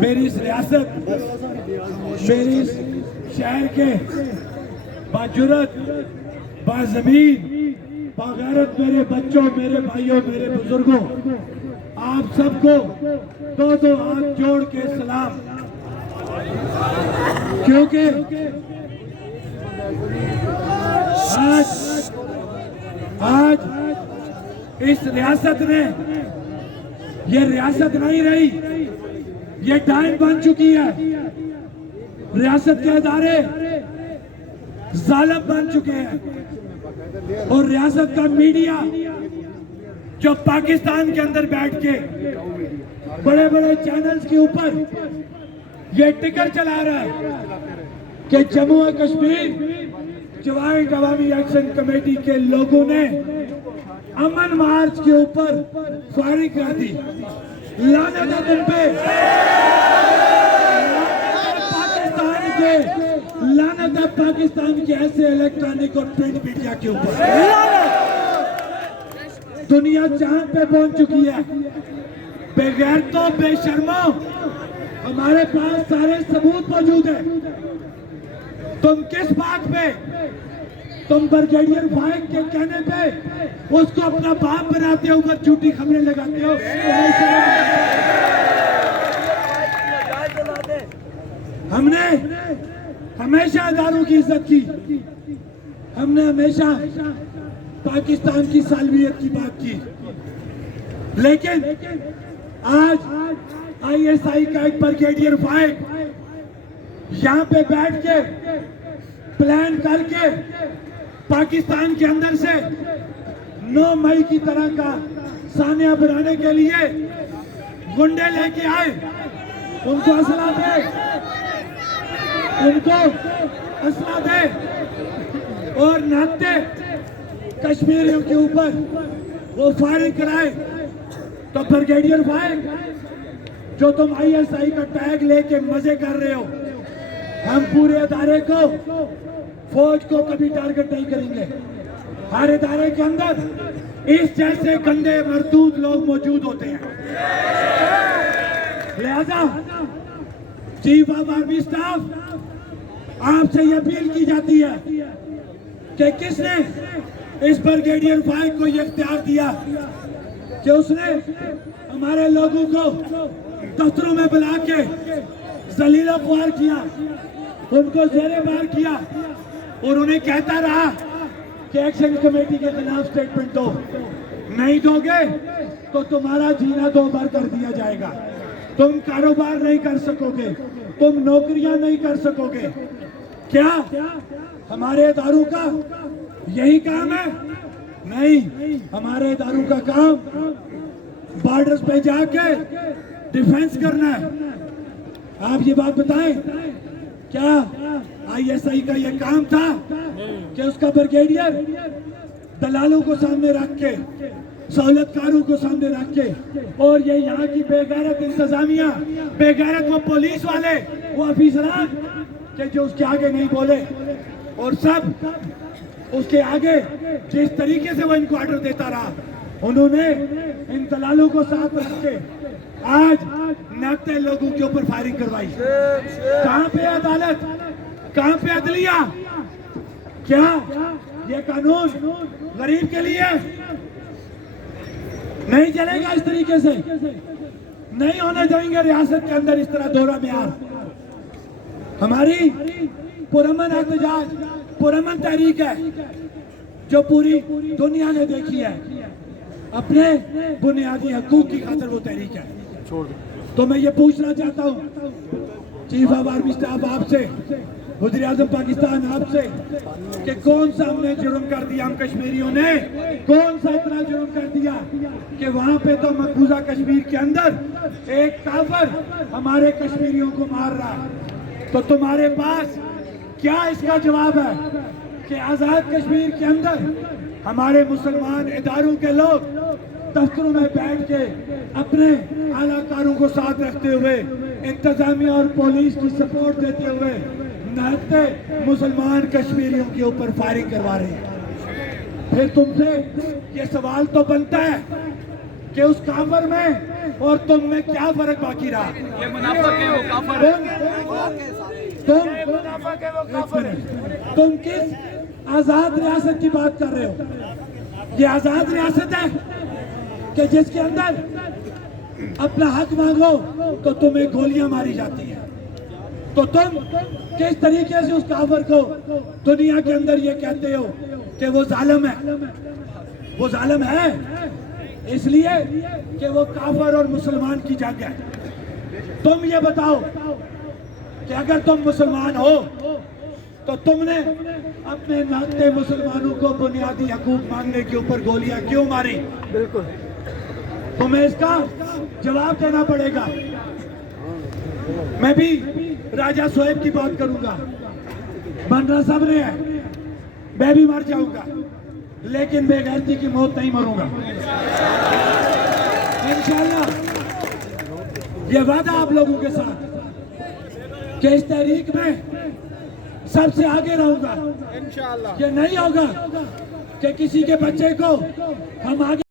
मेरी इस रियासत, मेरी इस शहर के बाजुरत, बाज़मीन, बागैरत मेरे बच्चों, मेरे भाइयों, मेरे बुजुर्गों, आप सबको दो दो हाथ जोड़ के सलाम। क्योंकि आज इस रियासत ने, ये रियासत नहीं रही, ये डाइन बन चुकी है। रियासत के इदारे जालिम बन चुके हैं और रियासत का मीडिया जो पाकिस्तान के अंदर बैठ के बड़े बड़े चैनल्स के ऊपर ये टिकर चला रहा है कि जम्मू और कश्मीर ज्वाइंट अवामी एक्शन कमेटी के लोगों ने अमन मार्च के ऊपर फायरिंग कर दी। लानत है तुम पे, पाकिस्तान के, लानत है पाकिस्तान के ऐसे इलेक्ट्रॉनिक और प्रिंट मीडिया के ऊपर। दुनिया चांद पे पहुंच चुकी है। बेगैरतों, बेशर्मों, हमारे पास सारे सबूत मौजूद है। तुम किस बात पे, तुम ब्रिगेडियर फाइक के कहने पे उसको अपना बाप बनाते हो, ऊपर झूठी खबरें लगाते हो। हमने हमेशा इदारों की इज्जत की, हमने हमेशा पाकिस्तान की सालवियत की बात की, लेकिन आज आईएसआई का एक ब्रिगेडियर फाइक यहाँ पे बैठ के प्लान करके पाकिस्तान के अंदर से 9 मई की तरह का सानिया बनाने के लिए गुंडे लेके आए। उनको असला दे, उनको असला दे और नाते कश्मीरियों के ऊपर वो फायरिंग कराए। तो ब्रिगेडियर फाइक, जो तुम आईएसआई का टैग लेके मजे कर रहे हो, हम पूरे इदारे को, फौज को कभी टारगेट नहीं करेंगे। हर इदारे के अंदर इस जैसे गंदे मरदूद लोग मौजूद होते हैं। लिहाजा चीफ ऑफ आर्मी स्टाफ, आपसे यह अपील की जाती है कि किसने इस ब्रिगेडियर फाइक को यह इख्तियार दिया कि उसने हमारे लोगों को दफ्तरों में बुला के जलीला ख्वार किया, उनको जेरे बार किया और उन्हें कहता रहा कि एक्शन कमेटी के खिलाफ स्टेटमेंट दो, नहीं दोगे तो तुम्हारा जीना 2 बार कर दिया जाएगा, तुम कारोबार नहीं कर सकोगे, तुम नौकरियां नहीं कर सकोगे। क्या हमारे इदारों का यही काम है? नहीं, हमारे इदारों का काम बॉर्डर्स पे जाके डिफेंस करना है। आप ये बात बताएं, क्या आईएसआई का ये काम था कि उसका ब्रिगेडियर दलालों को सामने रख के, सहूलतकारों को सामने रख के, और ये यहाँ की बेगैरत इंतजामिया, बेगैरत वो पुलिस वाले, वो अफीसरान के जो उसके आगे नहीं बोले, और सब उसके आगे जिस तरीके से वो इनको ऑर्डर देता रहा, उन्होंने इन दलालों को साथ रख के आज नाते लोगों के ऊपर फायरिंग करवाई। कहां पे अदालत, कहां पे अदलिया? क्या ये कानून गरीब के लिए नहीं चलेगा? इस तरीके से नहीं होने देंगे रियासत के अंदर इस तरह दोहरा म्यार। हमारी पुरअमन एहतजाज, पुरअमन तहरीक है जो पूरी दुनिया ने देखी है, अपने बुनियादी हकूक की खातिर वो तहरीक है। तो मैं ये पूछना चाहता हूँ चीफ ऑफ आर्मी स्टाफ आपसे, वज़ीर आज़म पाकिस्तान आपसे, कि कौन सा हमने जुर्म कर दिया, हम कश्मीरियों ने कौन सा इतना जुर्म कर दिया कि वहां पे तो मकबूजा कश्मीर के अंदर एक काफिर हमारे कश्मीरियों को मार रहा है। तो तुम्हारे पास क्या इसका जवाब है कि आजाद कश्मीर के अंदर हमारे मुसलमान इदारों के लोग दफ्तरों में बैठ के अपने आलाकारों को साथ रखते हुए, इंतजामिया और पुलिस की सपोर्ट देते हुए नाते मुसलमान कश्मीरियों के ऊपर फायरिंग करवा रहे हैं। फिर तुमसे ये सवाल तो बनता है कि उस काफर में और तुम में क्या फर्क बाकी रहा? ये मुनाफिक है, वो काफिर है। तुम किस आजाद रियासत की बात कर रहे हो? ये आजाद रियासत है कि जिसके अंदर अपना हक मांगो तो तुम्हें गोलियां मारी जाती है। तो तुम किस तरीके से उस काफिर को दुनिया के अंदर ये कहते हो कि वो जालिम है? वो जालिम है इसलिए कि वो काफिर और मुसलमान की जंग है। तुम ये बताओ कि अगर तुम मुसलमान हो तो तुमने अपने नाते मुसलमानों को बुनियादी हकूक मांगने के ऊपर गोलियां क्यों मारी? बिल्कुल, तुम्हें इसका जवाब देना पड़ेगा। मैं भी राजा सोहेब की बात करूंगा, बनना सबने है, मैं भी मर जाऊंगा लेकिन बेगैरती की मौत नहीं मरूंगा इंशाल्लाह। ये वादा आप लोगों के साथ कि इस तहरीक में सबसे आगे रहूंगा इंशाल्लाह। ये नहीं होगा कि किसी के बच्चे को हम आगे